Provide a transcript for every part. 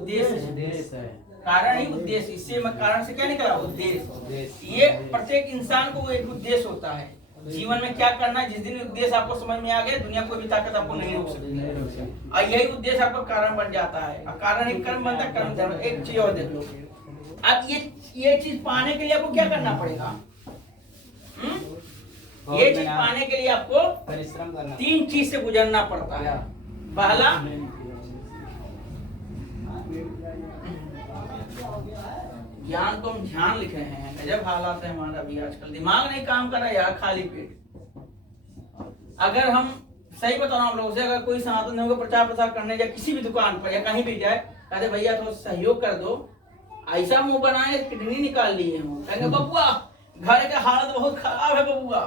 उद्देश्य है। कारण ही उद्देश्य, इससे कारण से क्या निकला? उद्देश्य। ये प्रत्येक इंसान को एक उद्देश्य होता है जीवन में क्या करना है। जिस दिन उद्देश्य आपको समझ में आ गया, दुनिया कोई भी ताकत आपको नहीं रोक सकती। और यही उद्देश्य आपका कारण बन जाता है। और कारण एक कर्म बनता है, कर्म धर्म। एक चीज और देख लो, अब ये चीज पाने के लिए आपको क्या करना पड़ेगा? ये चीज पाने के लिए आपको परिश्रम करना, 3 चीज से गुजरना पड़ता है। पहला, ज्ञान को हम ध्यान लिख रहे हैं। गजब हालात है हमारा भी आजकल, दिमाग नहीं काम कर रहा है यार, खाली पेट। अगर हम सही बता रहा हूँ आप लोगों से, अगर कोई सनातन धर्म का प्रचार प्रसार करने जाए किसी भी दुकान पर या कहीं भी जाए, कहते भैया थोड़ा सहयोग कर दो, ऐसा मुंह बनाए किडनी निकाल लिए हम, कहेंगे बबुआ घर का हालत बहुत खराब है बबुआ।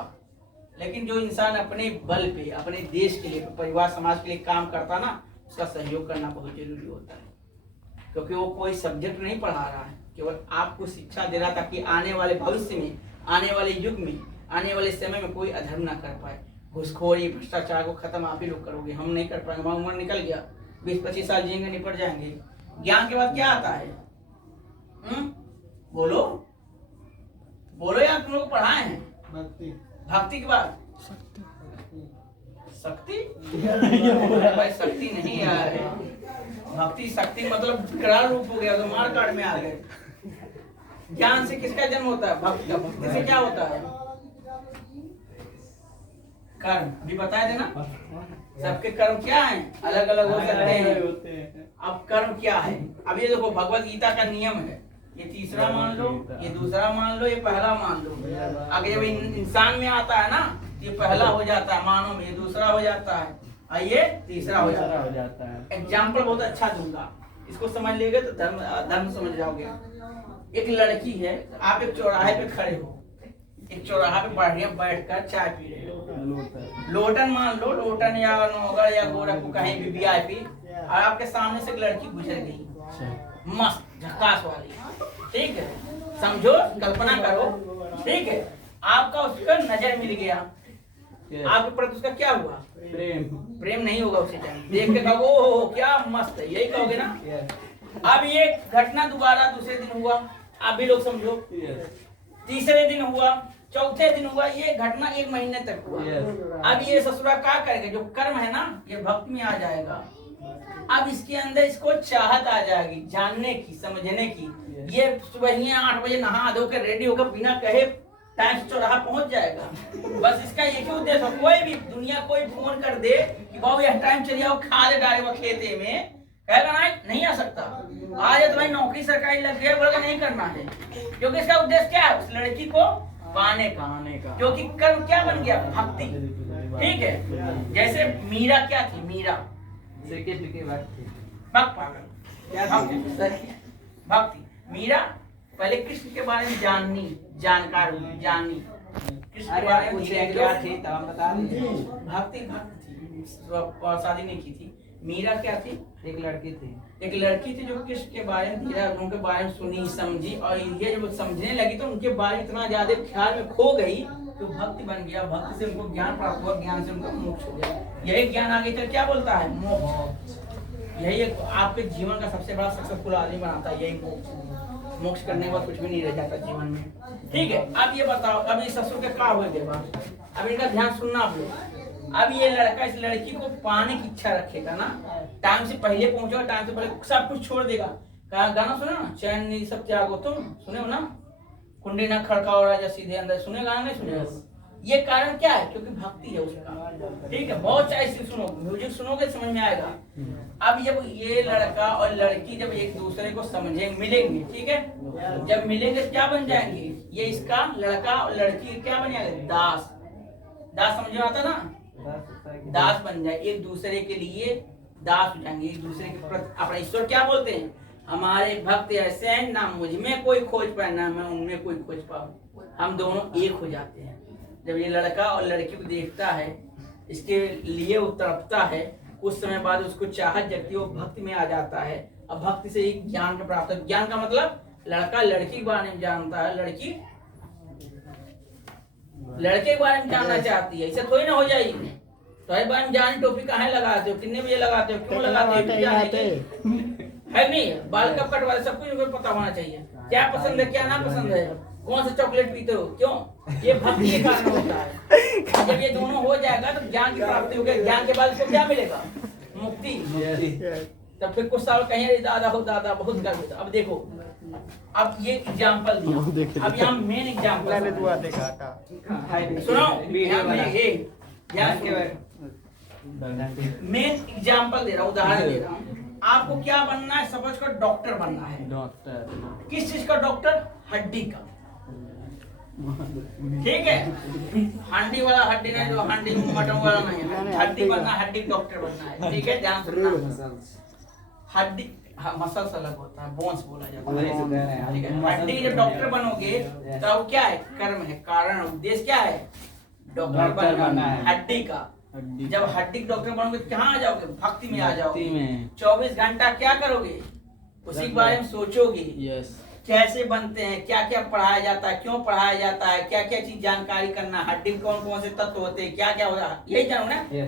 लेकिन जो इंसान अपने बल पे, अपने देश के लिए, परिवार समाज के लिए काम करता ना, उसका सहयोग करना बहुत जरूरी होता है। क्योंकि वो कोई सब्जेक्ट नहीं पढ़ा रहा है, केवल आपको शिक्षा दे रहा ताकि आने वाले भविष्य में, आने वाले युग में, आने वाले समय में कोई अधर्म ना कर पाए। घुसखोरी भ्रष्टाचार को खत्म आप ही लोग करोगे, हम नहीं कर पाएंगे। हमारी उम्र निकल गया, 20-25 साल जिएंगे, निपट जाएंगे। ज्ञान के बाद क्या आता है? बोलो बोलो यार, तुम लोग पढ़ाए हैं। भक्ति। भक्ति के बाद शक्ति। भाई शक्ति नहीं यार, भक्ति शक्ति मतलब विकराल रूप हो गया, तो मार काट में आ गए। ज्ञान से किसका जन्म होता है? भक्ति का। भक्ति से क्या होता है? कर्म भी बता देना। सबके कर्म क्या हैं? अलग अलग हो सकते हैं। अब कर्म क्या है? अब ये देखो, भगवत गीता का नियम है, ये तीसरा मान लो, ये दूसरा मान लो, ये पहला मान लो। अगर जब इंसान में आता है ना, ये पहला हो जाता है, मानो में ये दूसरा हो जाता है, और ये तीसरा हो जाता है। एग्जाम्पल बहुत अच्छा दूंगा, इसको समझ लेंगे तो धर्म समझ जाओगे। एक लड़की है, आप एक चौराहे पे खड़े हो, एक चौराहा पे बढ़िया बैठकर चाय पी रहे हो, लोटन मान लो, लोटन या नौगढ़ या गोरखपुर कहीं भी VIP, और आपके सामने से एक लड़की गुजर गई, मस्त झकास वाली, ठीक है, समझो, कल्पना करो, ठीक है, आपका उसका नजर मिल गया, आपके प्रति उसका क्या हुआ? प्रेम नहीं होगा उसी टाइम, देख के कहोगे ओहो क्या मस्त है, यही कहोगे ना। अब ये घटना दोबारा दूसरे दिन हुआ, आप भी लोग समझो, तीसरे दिन हुआ, चौथे दिन हुआ, ये घटना 1 महीने तक हुआ। अब ये ससुरा क्या करेगा? जो कर्म है ना, ये भक्ति में आ जाएगा। अब इसके अंदर इसको चाहत आ जाएगी, जानने की, समझने की। ये सुबह ही 8 बजे नहा धो कर रेडी होकर बिना कहे टाइम से चौराहा पहुंच जाएगा। बस इसका एक ही उद्देश्य है, कोई भी दुनिया कोई फोन कर दे कि बाबू यह टाइम चलिए आओ, खाद डालेगा खेते में, कहेगा नहीं आ सकता, आज तो भाई नौकरी सरकारी लग गया, बोलेगा नहीं करना है। क्योंकि इसका उद्देश्य क्या है? उस लड़की को पाने का। क्योंकि कर्म क्या बन गया? भक्ति। ठीक है, जैसे मीरा क्या थी? मीरा भक्ति। मीरा पहले कृष्ण के बारे में जानी, कृष्ण के बारे में क्या थी तब बता दीजिए। भक्ति थी, शादी नहीं की थी। मीरा क्या थी? एक लड़की थी जो कृष्ण के बारे में, धीरा उनके बारे में सुनी समझी, और ये जब समझने लगी तो उनके बारे में इतना ज्यादा ख्याल में खो गई तो भक्ति बन गया। भक्ति से उनको ज्ञान प्राप्त हुआ, ज्ञान से उनको मोक्ष हो गया। यही ज्ञान आगे चल क्या बोलता है? मोक्ष। यही एक आपके जीवन का सबसे बड़ा सक्सेसफुल आदमी बनाता है, यही मोक्ष। मोक्ष करने के बाद कुछ भी नहीं रह जाता जीवन में। ठीक है, अब ये बताओ, अब ये ससुर के क्या हुए थे बात, अब इनका ध्यान सुनना आप लोग। अब ये लड़का इस लड़की को पाने की इच्छा रखेगा ना, टाइम से पहले पहुंचेगा, टाइम से पहले सब कुछ छोड़ देगा। कहा गाना सुना ना, चैन नहीं सब त्यागो, तुम सुने हो ना, कुंडी ना खड़काओ राजा सीधे अंदर, सुने गाना नहीं सुने? ये कारण क्या है? क्योंकि भक्ति है उसका। ठीक है, बहुत ऐसी सुनो, म्यूजिक सुनोगे समझ में आएगा। अब जब ये लड़का और लड़की जब एक दूसरे को समझेंगे, मिलेंगे, ठीक है, जब मिलेंगे क्या बन जाएंगे? ये इसका लड़का और लड़की क्या बन जाएंगे? दास। समझ में आता ना? दास बन जाए, एक दूसरे के लिए दास हो जाएंगे, एक दूसरे के प्रति। अपना ईश्वर क्या बोलते हैं? हमारे भक्त ऐसे हैं, ना मुझ में कोई खोज पाए ना मैं उनमें कोई खोज पाऊं, हम दोनों एक हो जाते हैं। जब ये लड़का और लड़की को देखता है, इसके लिए वो तड़पता है, कुछ समय बाद उसको चाहत जगती है, वो भक्ति में आ जाता है। अब भक्ति से एक ज्ञान का प्राप्त है। ज्ञान का मतलब लड़का लड़की के बारे में जानता है, लड़की लड़के के बारे में जानना चाहती है। ऐसा थोड़ी ना हो जाएगी। तो बारे में जान, टोपी कहाँ लगाते हो, कितने बजे लगाते हो, क्यों लगाते हो, है नहीं, बाल कब कटवाए सब कुछ उनको पता होना चाहिए, क्या पसंद है क्या ना पसंद है, कौन सा चॉकलेट पीते हो, क्यों, ये भक्ति के कारण होता है। जब ये दोनों हो जाएगा तो ज्ञान की प्राप्ति हो गई, ज्ञान के बाद इसको क्या मिलेगा, मुक्ति। तब फिर कुछ साल कहीं अरे दादा हो दादा बहुत गर्व होता। अब देखो, अब ये एग्जाम्पल दिया, अब यहाँ मेन एग्जाम्पल सुनो, मेन एग्जाम्पल दे रहा हूँ, उदाहरण दे रहा हूँ। आपको क्या बनना है, सपोज कर डॉक्टर बनना है। डॉक्टर किस चीज का डॉक्टर, हड्डी का, ठीक है, हड्डी वाला हड्डी नहीं, जो हड्डी मटन वाला नहीं है, हड्डी बनना, हड्डी डॉक्टर बनना है, ठीक है, ध्यान सुनना। हड्डी मसल्स अलग होता है, बोन्स बोला जाता है, ठीक है। हड्डी जब डॉक्टर बनोगे तो क्या है, कर्म है, कारण उद्देश्य क्या है, डॉक्टर बनना है हड्डी का। जब हड्डी डॉक्टर बनोगे तो कहाँ आ जाओगे, भक्ति में आ जाओगे, 24 घंटा क्या करोगे, उसी के बारे में सोचोगे। कैसे बनते हैं, क्या क्या पढ़ाया जाता है, क्यों पढ़ाया जाता है, क्या क्या चीज जानकारी करना, हड्डी में कौन कौन से तत्व होते हैं, क्या क्या होता है, यही जानो ना।